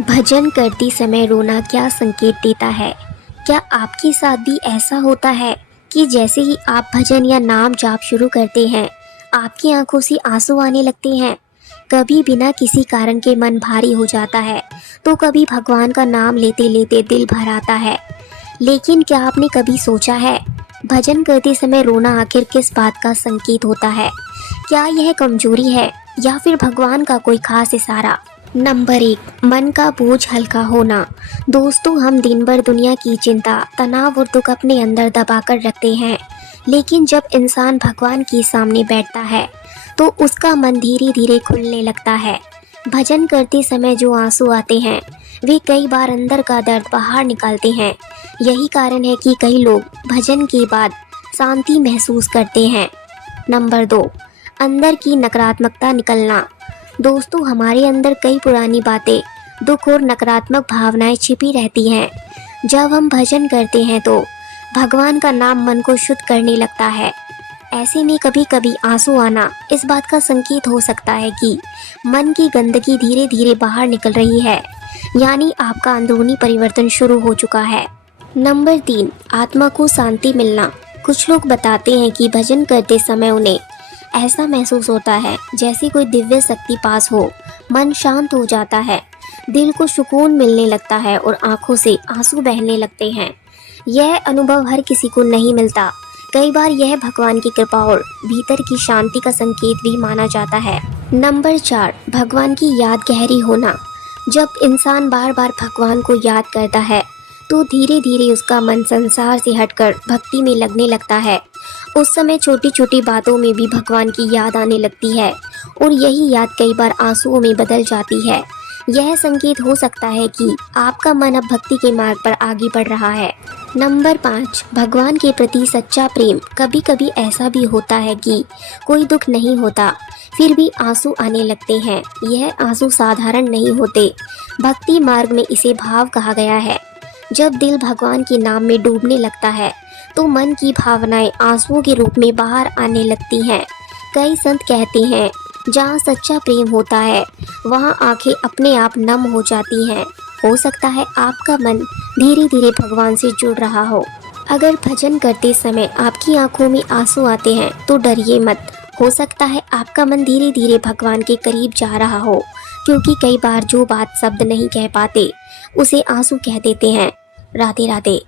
भजन करते समय रोना क्या संकेत देता है? क्या आपके साथ भी ऐसा होता है कि जैसे ही आप भजन या नाम जाप शुरू करते हैं, आपकी आंखों से आंसू आने लगते हैं? कभी बिना किसी कारण के मन भारी हो जाता है, तो कभी भगवान का नाम लेते लेते दिल भर आता है। लेकिन क्या आपने कभी सोचा है, भजन करते समय रोना आखिर किस बात का संकेत होता है? क्या यह कमजोरी है या फिर भगवान का कोई खास इशारा? नंबर 1, मन का बोझ हल्का होना। दोस्तों, हम दिन भर दुनिया की चिंता, तनाव और दुख अपने अंदर दबाकर रखते हैं, लेकिन जब इंसान भगवान के सामने बैठता है तो उसका मन धीरे धीरे खुलने लगता है। भजन करते समय जो आंसू आते हैं, वे कई बार अंदर का दर्द बाहर निकालते हैं। यही कारण है कि कई लोग भजन के बाद शांति महसूस करते हैं। नंबर 2, अंदर की नकारात्मकता निकलना। दोस्तों, हमारे अंदर कई पुरानी बातें, दुख और नकारात्मक भावनाएं छिपी रहती हैं। जब हम भजन करते हैं तो भगवान का नाम मन को शुद्ध करने लगता है। ऐसे में कभी कभी आंसू आना इस बात का संकेत हो सकता है कि मन की गंदगी धीरे धीरे बाहर निकल रही है, यानी आपका अंदरूनी परिवर्तन शुरू हो चुका है। नंबर 3, आत्मा को शांति मिलना। कुछ लोग बताते हैं कि भजन करते समय उन्हें ऐसा महसूस होता है जैसे कोई दिव्य शक्ति पास हो। मन शांत हो जाता है, दिल को सुकून मिलने लगता है और आंखों से आंसू बहने लगते हैं। यह अनुभव हर किसी को नहीं मिलता। कई बार यह भगवान की कृपा और भीतर की शांति का संकेत भी माना जाता है। नंबर 4, भगवान की याद गहरी होना। जब इंसान बार बार भगवान को याद करता है तो धीरे धीरे उसका मन संसार से हटकर भक्ति में लगने लगता है। उस समय छोटी छोटी बातों में भी भगवान की याद आने लगती है और यही याद कई बार आंसुओं में बदल जाती है। यह संकेत हो सकता है कि आपका मन अब भक्ति के मार्ग पर आगे बढ़ रहा है। नंबर 5, भगवान के प्रति सच्चा प्रेम। कभी कभी ऐसा भी होता है कि कोई दुख नहीं होता, फिर भी आंसू आने लगते हैं। यह आंसू साधारण नहीं होते। भक्ति मार्ग में इसे भाव कहा गया है। जब दिल भगवान के नाम में डूबने लगता है तो मन की भावनाएं आंसुओं के रूप में बाहर आने लगती हैं। कई संत कहते हैं, जहाँ सच्चा प्रेम होता है वहाँ आंखें अपने आप नम हो जाती हैं। हो सकता है आपका मन धीरे धीरे भगवान से जुड़ रहा हो। अगर भजन करते समय आपकी आंखों में आंसू आते हैं तो डरिए मत। हो सकता है आपका मन धीरे धीरे भगवान के करीब जा रहा हो, क्योंकि कई बार जो बात शब्द नहीं कह पाते उसे आंसू कह देते हैं। राधे राधे।